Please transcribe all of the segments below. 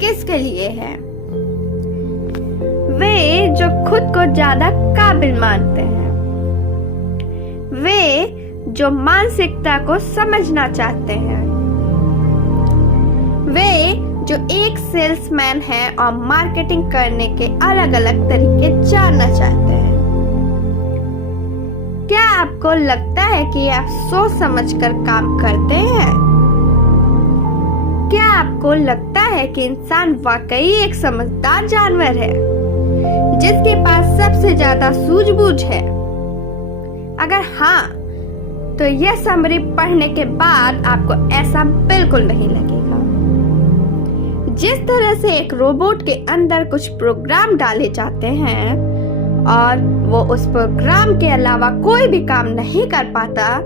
किसके लिए है? वे जो खुद को ज्यादा काबिल मानते हैं, वे जो मानसिकता को समझना चाहते हैं, वे जो एक सेल्समैन है और मार्केटिंग करने के अलग अलग तरीके जानना चाहते हैं। क्या आपको लगता है कि आप सोच समझकर काम करते हैं? क्या आपको लगता है कि इंसान वाकई एक समझदार जानवर है जिसके पास सबसे ज्यादा सूझबूझ है? अगर हाँ, तो यह समरी पढ़ने के बाद आपको ऐसा बिल्कुल नहीं लगेगा। जिस तरह से एक रोबोट के अंदर कुछ प्रोग्राम डाले जाते हैं और वो उस प्रोग्राम के अलावा कोई भी काम नहीं कर पाता,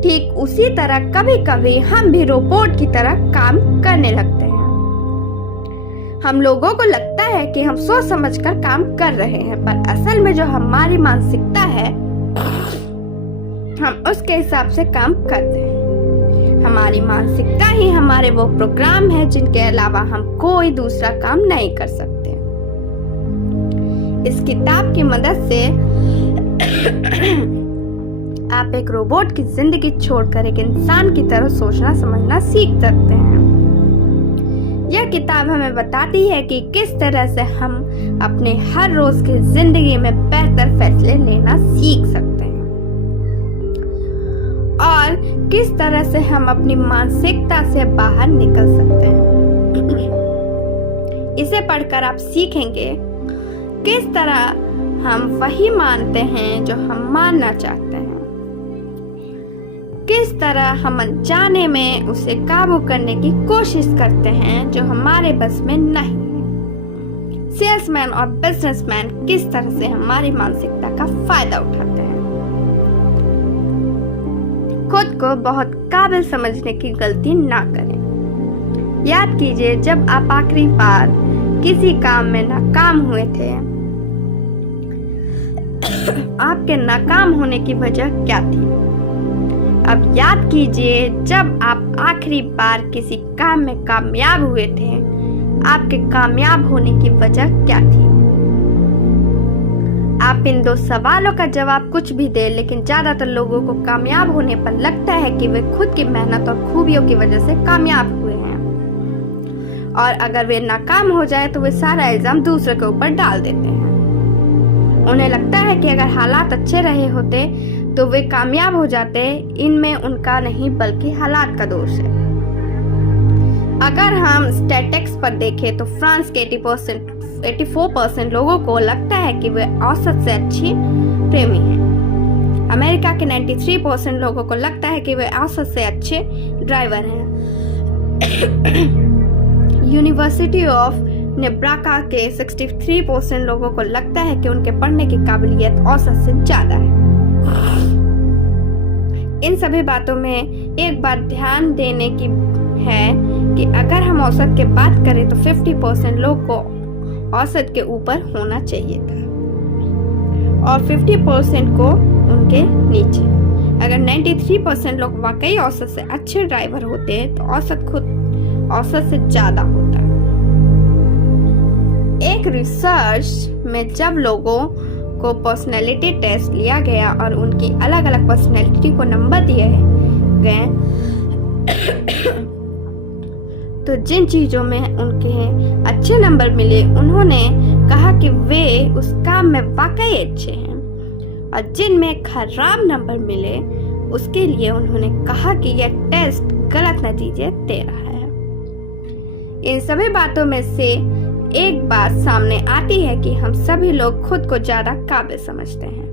ठीक उसी तरह कभी कभी हम भी रोबोट की तरह काम करने लगते हैं। हम लोगों को लगता है कि हम सोच समझकर काम कर रहे हैं, पर असल में जो हमारी मानसिकता है, हम उसके हिसाब से काम करते हैं। हमारी मानसिकता ही हमारे वो प्रोग्राम है जिनके अलावा हम कोई दूसरा काम नहीं कर सकते। इस किताब की मदद से आप एक रोबोट की जिंदगी छोड़कर एक इंसान की तरह सोचना समझना सीख सकते हैं। यह किताब हमें बताती है कि किस तरह से हम अपने हर रोज की जिंदगी में बेहतर फैसले लेना सीख सकते हैं और किस तरह से हम अपनी मानसिकता से बाहर निकल सकते हैं। इसे पढ़कर आप सीखेंगे किस तरह हम वही मानते हैं जो हम मानना चाहते हैं, किस तरह हम अनजाने में उसे काबू करने की कोशिश करते हैं जो हमारे बस में नहीं है। सेल्समैन और बिजनेसमैन किस तरह से हमारी मानसिकता का फायदा उठाते हैं। खुद को बहुत काबिल समझने की गलती ना करें। याद कीजिए, जब आप आखिरी बार किसी काम में नाकाम हुए थे, आपके नाकाम होने की वजह क्या थी? अब याद कीजिए, जब आप आखिरी बार किसी काम में कामयाब हुए थे, आपके कामयाब होने की वजह क्या थी? आप इन दो सवालों का जवाब कुछ भी दें, लेकिन ज्यादातर लोगों को कामयाब होने पर लगता है कि वे खुद की मेहनत और खूबियों की वजह से कामयाब हुए हैं, और अगर वे नाकाम हो जाए तो वे सारा इल्जाम दूसरे के ऊपर डाल देते हैं। उन्हें लगता है कि अगर हालात अच्छे रहे होते तो वे कामयाब हो जाते। इनमें उनका नहीं बल्कि हालात का दोष है। अगर हम स्टैटिस्टिक्स पर देखें तो फ्रांस के 84% लोगों को लगता है कि वे औसत से अच्छी प्रेमी हैं। अमेरिका के 93% लोगों को लगता है कि वे औसत से अच्छे ड्राइवर हैं। यूनिवर्सिटी ऑफ नेब्राका के 63% लोगों को लगता है कि उनके पढ़ने की काबिलियत औसत से ज्यादा है। इन सभी बातों में एक बात ध्यान देने की है कि अगर हम औसत की बात करें तो 50% लोग को औसत के ऊपर होना चाहिए था और 50% को उनके नीचे। अगर 93% लोग वाकई औसत से अच्छे ड्राइवर होते तो औसत खुद औसत से ज्यादा होता। एक रिसर्च में जब लोगों को पर्सनैलिटी टेस्ट लिया गया और उनकी अलग अलग पर्सनैलिटी को नंबर दिए गए, तो जिन चीजों में उनके अच्छे नंबर मिले, उन्होंने कहा कि वे उस काम में वाकई अच्छे हैं, और जिनमें खराब नंबर मिले उसके लिए उन्होंने कहा कि यह टेस्ट गलत नतीजे दे रहा है। इन सभी बातों में से एक बात सामने आती है कि हम सभी लोग खुद को ज्यादा काबिल समझते हैं।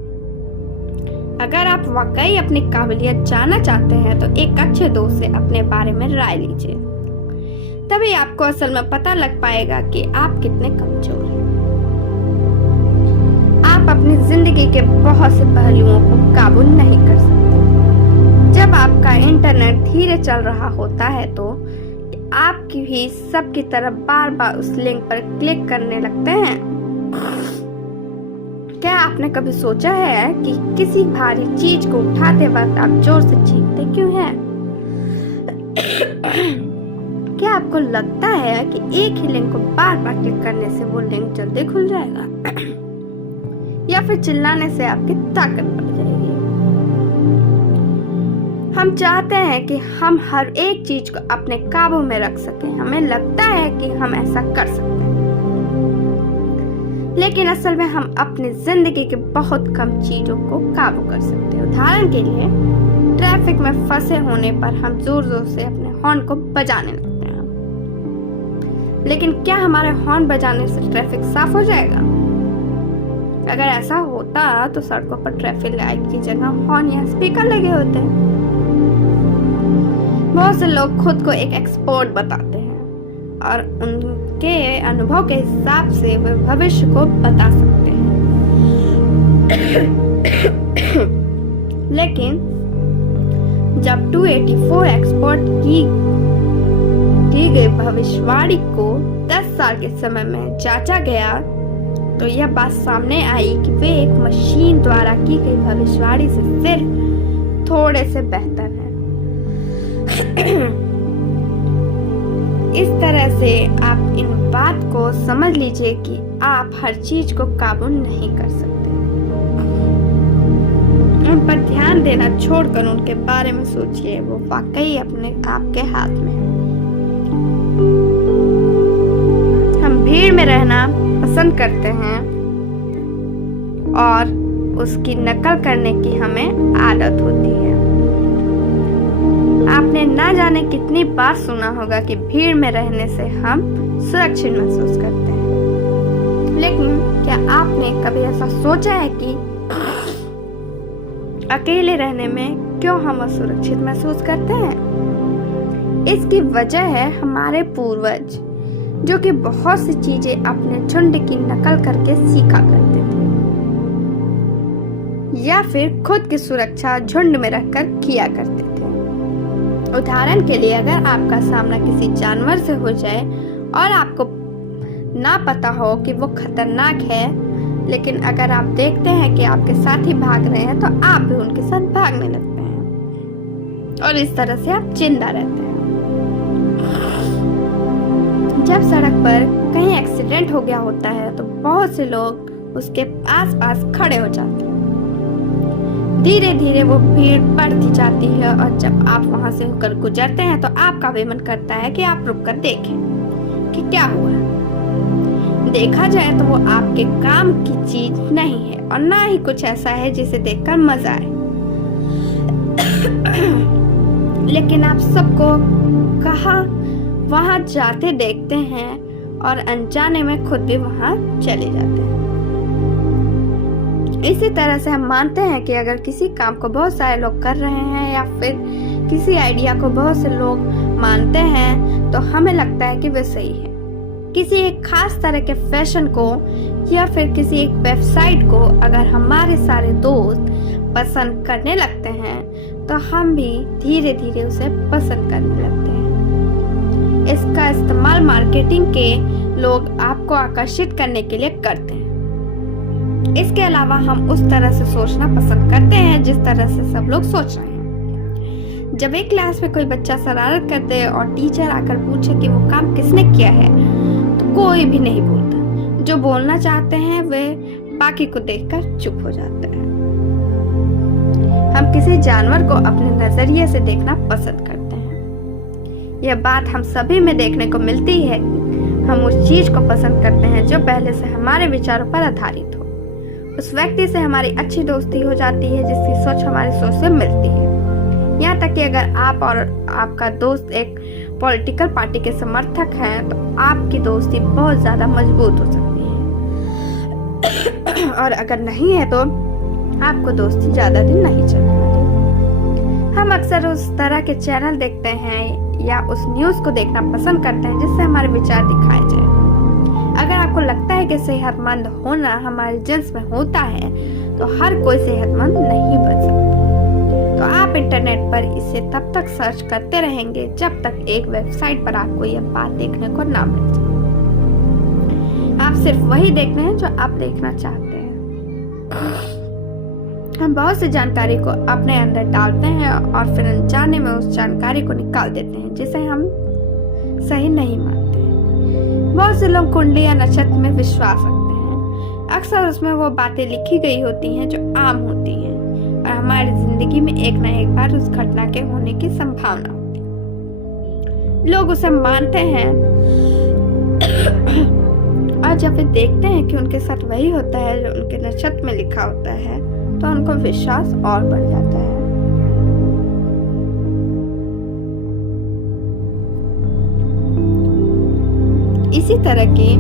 अगर आप वाकई अपनी काबिलियत जानना चाहते हैं तो एक अच्छे दोस्त से अपने बारे में राय लीजिए, तभी आपको असल में पता लग पाएगा कि आप कितने कमजोर हैं। आप अपनी जिंदगी के बहुत से पहलुओं को काबू नहीं कर सकते। जब आपका इंटरनेट धीरे चल रहा होता है तो आपकी भी सबकी तरफ बार बार उस लिंक पर क्लिक करने लगते हैं। क्या आपने कभी सोचा है कि किसी भारी चीज को उठाते वक्त आप जोर से चीखते क्यों हैं? क्या आपको लगता है कि एक ही लिंक को बार बार क्लिक करने से वो लिंक जल्दी खुल जाएगा या फिर चिल्लाने से आपकी ताकत बढ़ जाएगी? हम चाहते हैं कि हम हर एक चीज को अपने काबू में रख सकें। हमें लगता है कि हम ऐसा कर सकते हैं, लेकिन असल में हम अपनी जिंदगी के बहुत कम चीजों को काबू कर सकते हैं। उदाहरण के लिए, ट्रैफिक में फंसे होने पर हम जोर जोर से अपने हॉर्न को बजाने लगते हैं, लेकिन क्या हमारे हॉर्न बजाने से ट्रैफिक साफ हो जाएगा? अगर ऐसा होता तो सड़कों पर ट्रैफिक लाइट की जगह हॉर्न या स्पीकर लगे होते। बहुत से लोग खुद को एक एक्सपर्ट बताते हैं और उनके अनुभव के हिसाब से वे भविष्य को बता सकते हैं लेकिन जब 284 एक्सपर्ट की गई भविष्यवाणी को 10 साल के समय में जांचा गया तो यह बात सामने आई कि वे एक मशीन द्वारा की गई भविष्यवाणी से सिर्फ थोड़े से बेहतर है। इस तरह से आप इन बात को समझ लीजिए कि आप हर चीज को काबू नहीं कर सकते। उन पर ध्यान देना छोड़कर उनके बारे में सोचिए, वो वाकई अपने आपके हाथ में है। हम भीड़ में रहना पसंद करते हैं और उसकी नकल करने की हमें आदत होती है। आपने ना जाने कितनी बार सुना होगा कि भीड़ में रहने से हम सुरक्षित महसूस करते हैं, लेकिन क्या आपने कभी ऐसा सोचा है कि अकेले रहने में क्यों हम असुरक्षित महसूस करते हैं? इसकी वजह है हमारे पूर्वज, जो कि बहुत सी चीजें अपने झुंड की नकल करके सीखा करते थे या फिर खुद की सुरक्षा झुंड में रखकर किया करते थे। उदाहरण के लिए, अगर आपका सामना किसी जानवर से हो जाए और आपको ना पता हो कि वो खतरनाक है, लेकिन अगर आप देखते हैं कि आपके साथी भाग रहे हैं तो आप भी उनके साथ भागने लगते हैं और इस तरह से आप जिंदा रहते हैं। जब सड़क पर कहीं एक्सीडेंट हो गया होता है तो बहुत से लोग उसके आसपास खड़े हो जाते हैं। धीरे धीरे वो भीड़ बढ़ती जाती है और जब आप वहां से होकर गुजरते हैं तो आपका भी मन करता है कि आप रुककर देखें कि क्या हुआ। देखा जाए तो वो आपके काम की चीज नहीं है और ना ही कुछ ऐसा है जिसे देखकर मजा आए। लेकिन आप सबको कहाँ वहां जाते देखते हैं और अनजाने में खुद भी वहां चले जाते हैं। इसी तरह से हम मानते हैं कि अगर किसी काम को बहुत सारे लोग कर रहे हैं या फिर किसी आइडिया को बहुत से लोग मानते हैं तो हमें लगता है कि वे सही है। किसी एक खास तरह के फैशन को या फिर किसी एक वेबसाइट को अगर हमारे सारे दोस्त पसंद करने लगते हैं तो हम भी धीरे धीरे उसे पसंद करने लगते हैं। इसका इस्तेमाल मार्केटिंग के लोग आपको आकर्षित करने के लिए करते हैं। इसके अलावा हम उस तरह से सोचना पसंद करते हैं जिस तरह से सब लोग सोच रहे हैं। जब एक क्लास में कोई बच्चा शरारत कर दे और टीचर आकर पूछे कि वो काम किसने किया है तो कोई भी नहीं बोलता। जो बोलना चाहते हैं वे बाकी को देखकर चुप हो जाते हैं। हम किसी जानवर को अपने नजरिए से देखना पसंद करते हैं। यह बात हम सभी में देखने को मिलती है। हम उस चीज को पसंद करते हैं जो पहले से हमारे विचारों पर आधारित हो। उस व्यक्ति से हमारी अच्छी दोस्ती हो जाती है जिसकी सोच हमारी सोच से मिलती है। यहाँ तक कि अगर आप और आपका दोस्त एक पॉलिटिकल पार्टी के समर्थक हैं तो आपकी दोस्ती बहुत ज्यादा मजबूत हो सकती है और अगर नहीं है तो आपको दोस्ती ज्यादा दिन नहीं चलने वाली। हम अक्सर उस तरह के चैनल देखते हैं या उस न्यूज को देखना पसंद करते हैं जिससे हमारे विचार दिखाए जाए। अगर आपको लगता है कि सेहतमंद होना हमारे जिन्स में होता है तो हर कोई सेहतमंद नहीं बन सकता। तो आप इंटरनेट पर इसे तब तक सर्च करते रहेंगे जब तक एक वेबसाइट पर आपको यह बात देखने को ना मिल जाए। आप सिर्फ वही देख रहे हैं जो आप देखना चाहते हैं। हम बहुत सी जानकारी को अपने अंदर डालते हैं और फिर अनजाने में उस जानकारी को निकाल देते हैं जिसे हम सही नहीं मानते हैं। बहुत से लोग कुंडली या नक्षत्र में विश्वास रखते हैं। अक्सर उसमें वो बातें लिखी गई होती हैं जो आम होती हैं और हमारी जिंदगी में एक न एक बार उस घटना के होने की संभावना होती है। लोग उसे मानते हैं और जब वे देखते हैं कि उनके साथ वही होता है जो उनके नक्षत्र में लिखा होता है तो उनको विश्वास और बढ़ जाता है। इसी तरह की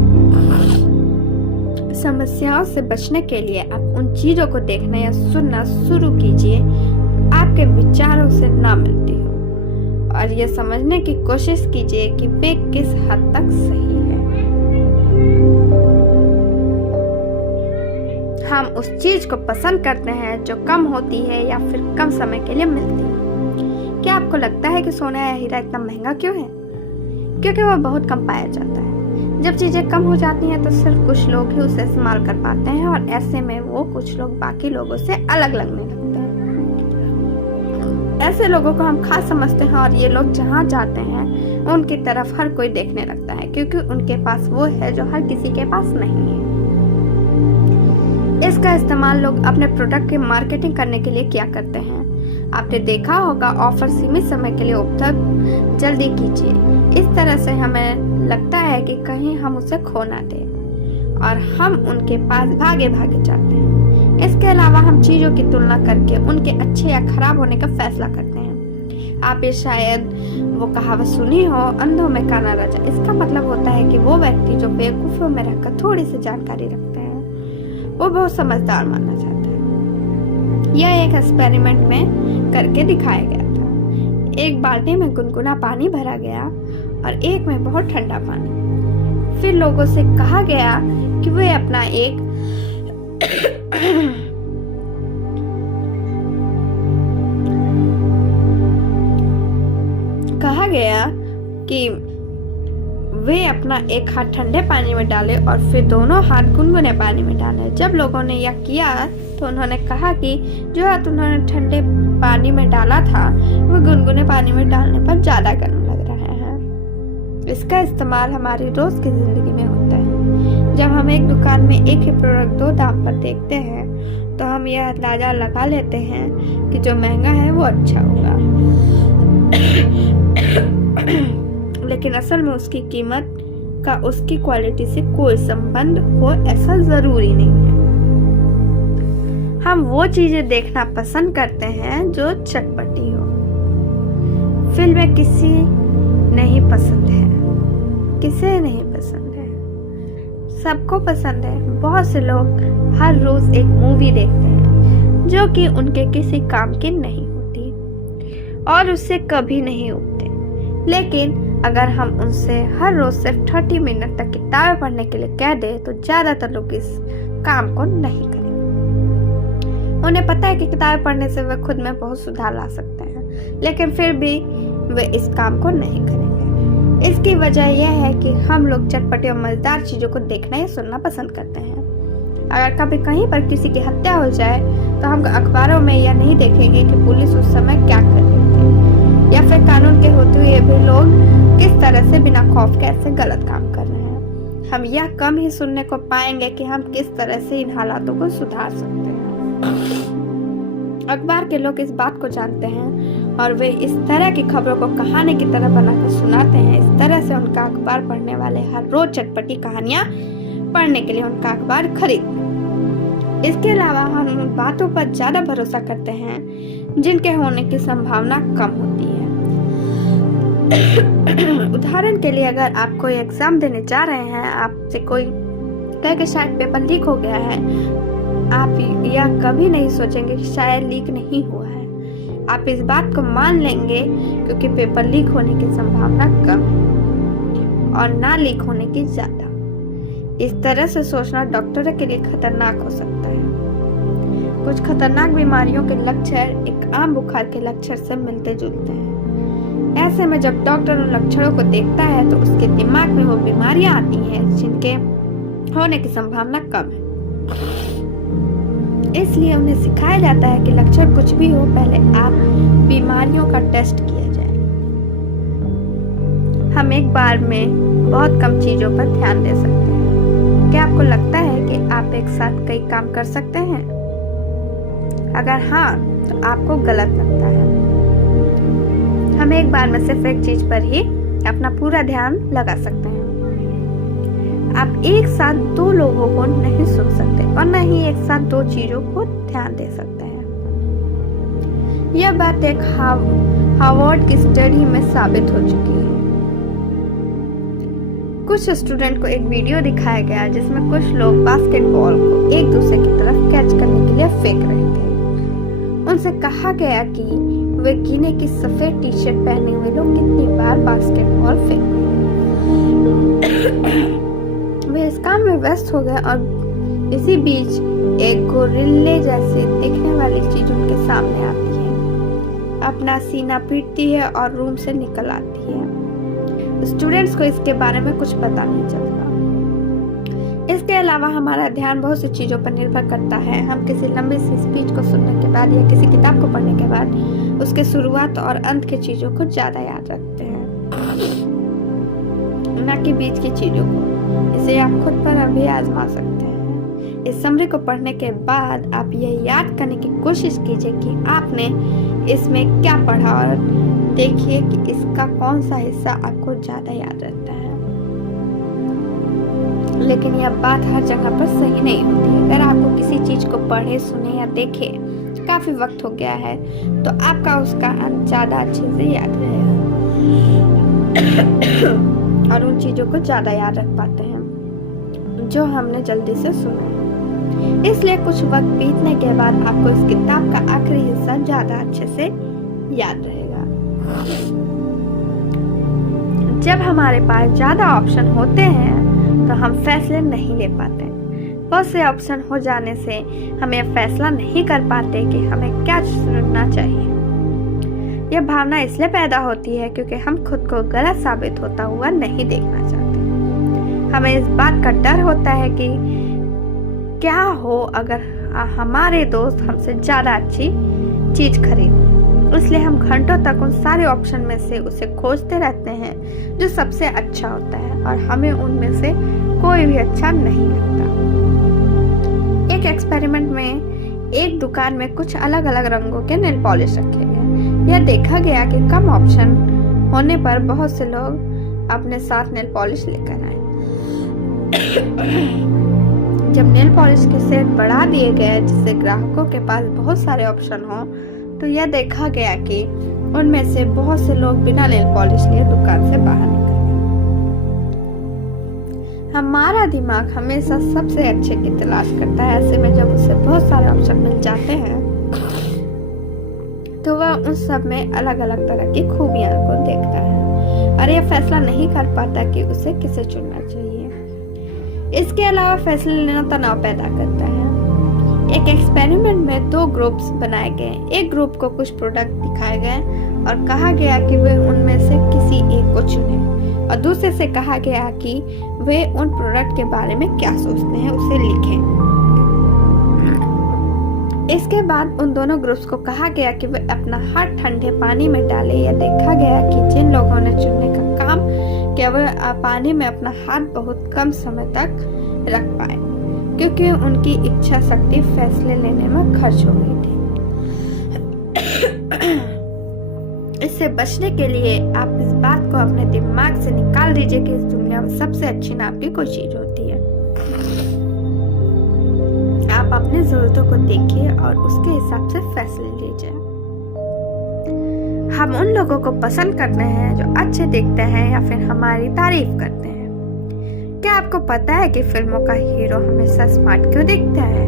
समस्याओं से बचने के लिए आप उन चीजों को देखना या सुनना शुरू कीजिए आपके विचारों से ना मिलती हो और यह समझने की कोशिश कीजिए कि वे किस हद तक सही है। हम उस चीज को पसंद करते हैं जो कम होती है या फिर कम समय के लिए मिलती है। क्या आपको लगता है कि सोना या हीरा इतना महंगा क्यों है? क्योंकि वह बहुत कम पाया जाता है। जब चीजें कम हो जाती हैं तो सिर्फ कुछ लोग ही उसे इस्तेमाल कर पाते हैं और ऐसे में वो कुछ लोग बाकी लोगों से अलग लगने लगते हैं। ऐसे लोगों को हम खास समझते हैं और ये लोग जहाँ जाते हैं उनकी तरफ हर कोई देखने लगता है क्योंकि उनके पास वो है जो हर किसी के पास नहीं है। इसका इस्तेमाल लोग अपने प्रोडक्ट की मार्केटिंग करने के लिए किया करते हैं। आपने देखा होगा ऑफर सीमित समय के लिए उपलब्ध, जल्दी कीजिए। इस तरह से हमें लगता है कि कहीं हम उसे खो ना दें और हम उनके पास भागे भागे जाते हैं। इसके अलावा हम चीजों की तुलना करके उनके अच्छे या खराब होने का फैसला करते हैं। आप ये शायद वो कहावत सुनी हो, अंधों में काना राजा। इसका मतलब होता है कि वो व्यक्ति जो बेवकूफों में रहकर थोड़ी सी जानकारी रखते हैं वो बहुत समझदार मानना चाहता है। यह एक एक्सपेरिमेंट में करके दिखाया गया था। एक बाल्टी में गुनगुना पानी भरा गया और एक में बहुत ठंडा पानी। फिर लोगों से कहा गया कि वे अपना एक हाथ ठंडे पानी में डाले और फिर दोनों हाथ गुनगुने पानी में डाले। जब लोगों ने यह किया तो उन्होंने कहा कि जो हाथ उन्होंने ठंडे पानी में डाला था वो गुनगुने पानी में डालने पर ज्यादा गर्म लग रहा है। इसका इस्तेमाल हमारी रोज की जिंदगी में होता है। जब हम एक दुकान में एक ही प्रोडक्ट दो दाम पर देखते हैं तो हम यह अंदाजा लगा लेते हैं कि जो महंगा है वो अच्छा होगा, लेकिन असल में उसकी कीमत का उसकी क्वालिटी से कोई संबंध हो ऐसा जरूरी नहीं है। हम वो चीजें देखना पसंद करते हैं जो चटपटी हो। फिल्में किसे नहीं पसंद है, सबको पसंद है। बहुत से लोग हर रोज एक मूवी देखते हैं जो कि उनके किसी काम की नहीं होती और उससे कभी नहीं उठते, लेकिन अगर हम उनसे हर रोज सिर्फ 30 मिनट तक किताबें पढ़ने के लिए कह दें तो ज्यादातर लोग इस काम को नहीं करेंगे। उन्हें पता है कि किताबें पढ़ने से वे खुद में बहुत सुधार ला सकते हैं, लेकिन फिर भी वे इस काम को नहीं करेंगे। इसकी वजह यह है कि हम लोग चटपटी और मजेदार चीजों को देखना या सुनना पसंद करते हैं। अगर कभी कहीं पर किसी की हत्या हो जाए तो हम अखबारों में यह नहीं देखेंगे कि पुलिस उस समय क्या कर रही थी या फिर कानून के होते हुए भी लोग किस तरह से बिना खौफ के ऐसे गलत काम कर रहे हैं। हम यह कम ही सुनने को पाएंगे कि हम किस तरह से इन हालातों को सुधार सकते हैं। अखबार के लोग इस बात को जानते हैं और वे इस तरह की खबरों को कहानी की तरह बनाकर सुनाते हैं। इस तरह से उनका अखबार पढ़ने वाले हर रोज चटपटी कहानियां पढ़ने के लिए उनका अखबार खरीदते हैं। इसके अलावा हम उन बातों पर ज्यादा भरोसा करते हैं जिनके होने की संभावना कम होती है। उदाहरण के लिए अगर आप कोई एग्जाम देने जा रहे हैं, आपसे कोई कहे कि शायद पेपर लीक हो गया है, आप यह कभी नहीं सोचेंगे कि शायद लीक नहीं हुआ है। आप इस बात को मान लेंगे क्योंकि पेपर लीक होने की संभावना कम है और ना लीक होने की ज्यादा। इस तरह से सोचना डॉक्टरों के लिए खतरनाक हो सकता है। कुछ खतरनाक बीमारियों के लक्षण एक आम बुखार के लक्षण से मिलते जुलते हैं। ऐसे में जब डॉक्टर उन लक्षणों को देखता है तो उसके दिमाग में वो बीमारियां आती हैं जिनके होने की संभावना कम है। इसलिए उन्हें सिखाया जाता है कि लक्षण कुछ भी हो, पहले आप बीमारियों का टेस्ट किया जाए। हम एक बार में बहुत कम चीज़ों पर ध्यान दे सकते हैं। क्या आपको लगता है कि आप एक साथ कई काम कर सकते हैं? अगर हाँ, तो आपको गलत लगता है। हम एक बार में सिर्फ एक चीज पर ही अपना पूरा ध्यान लगा सकते हैं। आप एक साथ दो लोगों को नहीं सुन सकते और न ही एक साथ दो चीजों को ध्यान दे सकते हैं। यह बात एक हार्वर्ड की स्टडी में साबित हो चुकी है। कुछ स्टूडेंट को एक वीडियो दिखाया गया जिसमें कुछ लोग बास्केटबॉल को एक दूसरे की तरफ कैच करने के लिए फेंक रहे थे। उनसे कहा गया कि वे गिने की सफेद टी शर्ट पहने हुए लोग कितनी बार बास्केटबॉल फेंकते हैं। वे इस काम में व्यस्त हो गए और इसी बीच एक गोरिल्ले जैसी दिखने वाली चीज उनके सामने आती है, अपना सीना पीटती है और रूम से निकल आती है। स्टूडेंट्स को इसके बारे में कुछ पता नहीं चलता। इसके अलावा हमारा ध्यान बहुत सी चीज़ों पर निर्भर करता है। हम किसी लंबी सी स्पीच को सुनने के बाद या किसी किताब को पढ़ने के बाद उसके शुरुआत और अंत की चीज़ों को ज़्यादा याद रखते हैं, न कि बीच की चीज़ों को। इसे आप खुद पर अभी आजमा सकते हैं। इस समरी को पढ़ने के बाद आप यह याद करने की कोशिश कीजिए कि आपने इसमें क्या पढ़ा और देखिए कि इसका कौन सा हिस्सा आपको ज़्यादा याद रहता है। लेकिन यह बात हर जगह पर सही नहीं होती है। अगर आपको किसी चीज़ को पढ़े, सुने या देखे काफ़ी वक्त हो गया है तो आपका उसका अंत ज़्यादा अच्छे से याद रहेगा और उन चीज़ों को ज़्यादा याद रख पाते हैं जो हमने जल्दी से सुना। इसलिए कुछ वक्त बीतने के बाद आपको इस किताब का आखिरी हिस्सा ज़्यादा अच्छे से याद रहेगा। जब हमारे पास ज़्यादा ऑप्शन होते हैं तो हम फैसले नहीं ले पाते। बहुत से ऑप्शन हो जाने से हमें फैसला नहीं कर पाते कि हमें क्या चुनना चाहिए। यह भावना इसलिए पैदा होती है क्योंकि हम खुद को गलत साबित होता हुआ नहीं देखना चाहते। हमें इस बात का डर होता है कि क्या हो अगर हमारे दोस्त हमसे ज़्यादा अच्छी चीज़ खरीदें। इसलिए हम घंटों तक उन सारे ऑप्शन में से उसे खोजते रहते हैं जो सबसे अच्छा होता है और हमें उनमें से कोई भी अच्छा नहीं लगता। एक एक्सपेरिमेंट में एक दुकान में कुछ अलग अलग रंगों के नेल पॉलिश रखे गए। यह देखा गया कि कम ऑप्शन होने पर बहुत से लोग अपने साथ नेल पॉलिश लेकर आए। जब नेल पॉलिश के सेट बढ़ा दिए गए जिससे ग्राहकों के पास बहुत सारे ऑप्शन हो तो यह देखा गया कि उनमें से बहुत से लोग बिना नेल पॉलिश लिए दुकान से बाहर निकल गए। हमारा दिमाग हमेशा सबसे अच्छे की तलाश करता है। ऐसे में जब उसे बहुत सारे ऑप्शन मिल जाते हैं तो वह उन सब में अलग अलग तरह की खूबियां को देखता है और यह फैसला नहीं कर पाता कि उसे किसे चुनना चाहिए। इसके अलावा फैसले लेना तनाव पैदा करता है। एक एक्सपेरिमेंट में दो ग्रुप्स बनाए गए। एक ग्रुप को कुछ प्रोडक्ट दिखाए गए और कहा गया कि वे उनमें से किसी एक को चुनें और दूसरे से कहा गया कि वे उन प्रोडक्ट के बारे में क्या सोचते हैं उसे लिखें। इसके बाद उन दोनों ग्रुप्स को कहा गया कि वे अपना हाथ ठंडे पानी में डालें। यह देखा गया कि जिन लोगों ने चुनने का काम किया वे पानी में अपना हाथ बहुत कम समय तक रख पाए क्योंकि उनकी इच्छा शक्ति फैसले लेने में खर्च हो गई थी। इससे बचने के लिए आप इस बात को अपने दिमाग से निकाल दीजिए कि इस दुनिया में सबसे अच्छी नाम की कोई चीज होती है। आप अपनी जरूरतों को देखिए और उसके हिसाब से फैसले लीजिए। हम उन लोगों को पसंद करते हैं जो अच्छे दिखते हैं या फिर हमारी तारीफ करते हैं। क्या आपको पता है कि फिल्मों का हीरो हमेशा स्मार्ट क्यों दिखता है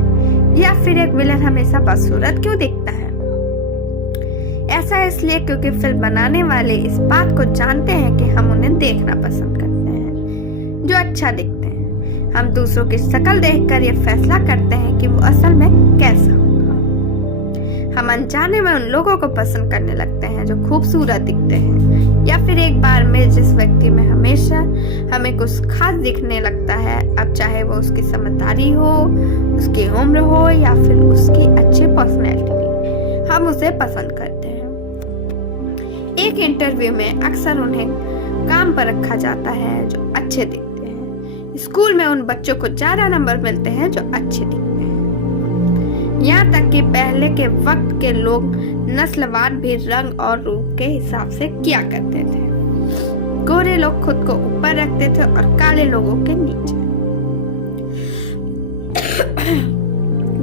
या फिर एक विलन हमेशा बदसूरत क्यों दिखता है? ऐसा इसलिए क्योंकि फिल्म बनाने वाले इस बात को जानते हैं कि हम उन्हें देखना पसंद करते हैं जो अच्छा दिखते हैं। हम दूसरों की शक्ल देखकर यह फैसला करते हैं कि वो असल में कैसा होगा। हम अनजाने में उन लोगों को पसंद करने लगते हैं जो खूबसूरत दिखते हैं या फिर एक बार में जिस व्यक्ति में हमेशा हमें कुछ खास दिखने लगता है, अब चाहे वो उसकी समझदारी हो, उसकी उम्र हो या फिर उसकी अच्छी पर्सनैलिटी, हम उसे पसंद करते हैं। एक इंटरव्यू में अक्सर उन्हें काम पर रखा जाता है जो अच्छे दिखते हैं। स्कूल में उन बच्चों को ज्यादा नंबर मिलते हैं जो अच्छे दिखते हैं। यहाँ तक कि पहले के वक्त के लोग नस्लवाद भी रंग और रूप के हिसाब से किया करते थे। गोरे लोग खुद को ऊपर रखते थे और काले लोगों के नीचे।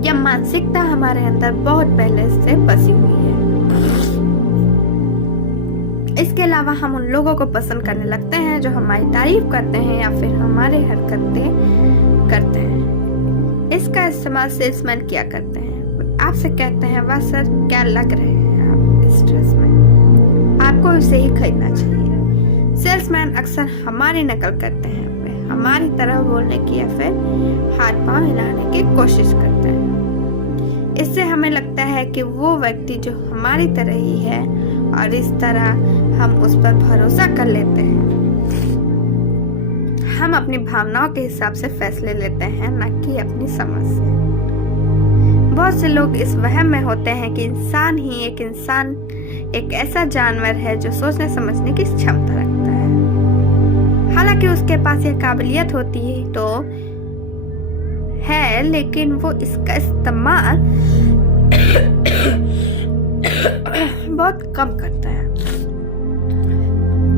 यह मानसिकता हमारे अंदर बहुत पहले से बसी हुई है। इसके अलावा हम उन लोगों को पसंद करने लगते हैं जो हमारी तारीफ करते हैं या फिर हमारे हरकतें करते हैं। इसका इस्तेमाल सेल्समैन किया करते हैं। आपसे कहते हैं, वाह सर क्या लग रहे हैं आप इस ड्रेस में, आपको इसे ही खरीदना चाहिए। सेल्समैन अक्सर हमारी नकल करते हैं, वे हमारी तरह बोलने की या फिर हाथ पांव हिलाने की कोशिश करते हैं। इससे हमें लगता है कि वो व्यक्ति जो हमारी तरह ही है और इस तरह हम उस पर भरोसा कर लेते हैं। हम अपनी भावनाओं के हिसाब से फैसले लेते हैं, न कि अपनी समझ से। बहुत से लोग इस वहम में होते हैं कि इंसान एक ऐसा जानवर है जो सोचने समझने की क्षमता रखता है। हालांकि उसके पास यह काबिलियत होती है तो है, लेकिन वो इसका इस्तेमाल बहुत कम करता है।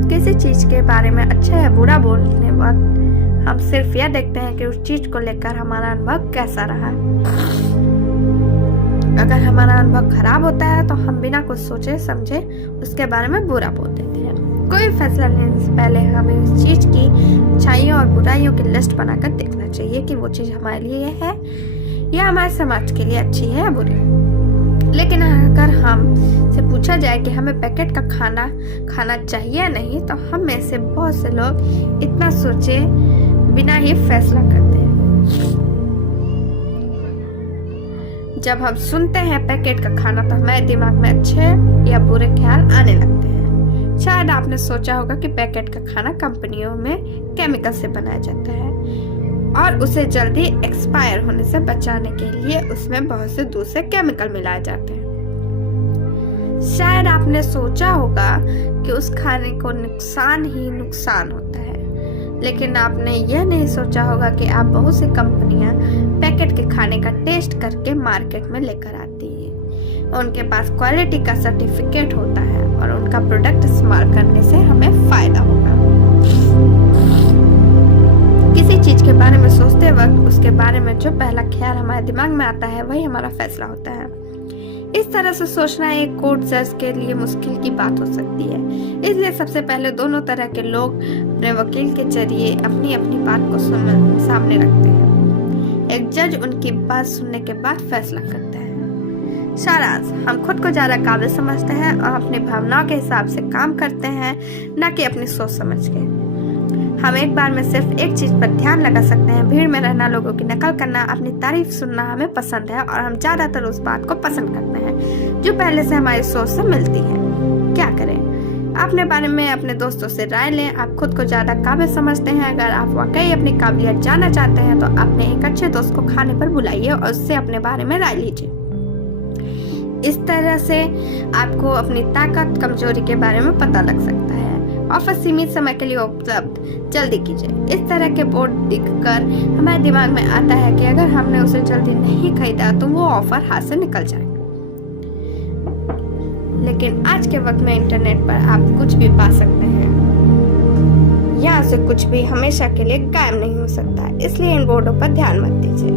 किसी चीज के बारे में अच्छा या बुरा बोलने वक्त हम सिर्फ यह देखते हैं कि उस चीज को लेकर हमारा अनुभव कैसा रहा। अगर हमारा अनुभव खराब होता है तो हम बिना कुछ सोचे समझे उसके बारे में बुरा बोल देते हैं। कोई फैसला लेने से पहले हमें उस चीज की अच्छाइयों और बुराइयों की लिस्ट बनाकर देखना चाहिए कि वो चीज हमारे लिए है या हमारे समाज के लिए अच्छी है या बुरी। लेकिन अगर हम से पूछा जाए कि हमें पैकेट का खाना खाना चाहिए या नहीं, तो हम में से बहुत से लोग इतना सोचे बिना ही फैसला करते हैं। जब हम सुनते हैं पैकेट का खाना तो हमारे दिमाग में अच्छे या बुरे ख्याल आने लगते हैं। शायद आपने सोचा होगा कि पैकेट का खाना कंपनियों में केमिकल से बनाया जाता है और उसे जल्दी एक्सपायर होने से बचाने के लिए उसमें बहुत से दूसरे केमिकल मिलाए जाते हैं। शायद आपने सोचा होगा कि उस खाने को नुकसान ही नुकसान होता है, लेकिन आपने यह नहीं सोचा होगा कि आप बहुत सी कंपनियां पैकेट के खाने का टेस्ट करके मार्केट में लेकर आती है। उनके पास क्वालिटी का सर्टिफिकेट होता है और उनका प्रोडक्ट इस्तेमाल करने से हमें फायदा होगा। किसी चीज के बारे में सोचते वक्त उसके बारे में जो पहला ख्याल हमारे दिमाग में आता है वही हमारा फैसला होता है। इस तरह से सोचना एक कोर्ट जज के लिए मुश्किल की बात हो सकती है। इसलिए सबसे पहले दोनों तरह के लोग अपने वकील के जरिए अपनी अपनी बात को सामने रखते हैं। एक जज उनकी बात सुनने के बाद फैसला करता है। सारांश, हम खुद को ज्यादा काबिल समझते हैं और अपनी भावनाओं के हिसाब से काम करते हैं, न कि अपनी सोच समझ के। हम एक बार में सिर्फ एक चीज पर ध्यान लगा सकते हैं। भीड़ में रहना, लोगों की नकल करना, अपनी तारीफ सुनना हमें पसंद है और हम ज्यादातर उस बात को पसंद करते हैं जो पहले से हमारी सोच से मिलती है। क्या करें? अपने बारे में अपने दोस्तों से राय लें। आप खुद को ज्यादा काबिल समझते हैं। अगर आप वाकई अपनी काबिलियत जानना चाहते हैं तो अपने एक अच्छे दोस्त को खाने पर बुलाइए और उससे अपने बारे में राय लीजिए। इस तरह से आपको अपनी ताकत कमजोरी के बारे में पता लग सकता है। ऑफर सीमित समय के लिए उपलब्ध, जल्दी कीजिए। इस तरह के बोर्ड दिखकर हमारे दिमाग में आता है कि अगर हमने उसे जल्दी नहीं खरीदा तो वो ऑफर हाथ से निकल जाएगा। लेकिन आज के वक्त में इंटरनेट पर आप कुछ भी पा सकते हैं। यहाँ से कुछ भी हमेशा के लिए गायब नहीं हो सकता, इसलिए इन बोर्डों पर ध्यान मत दीजिए।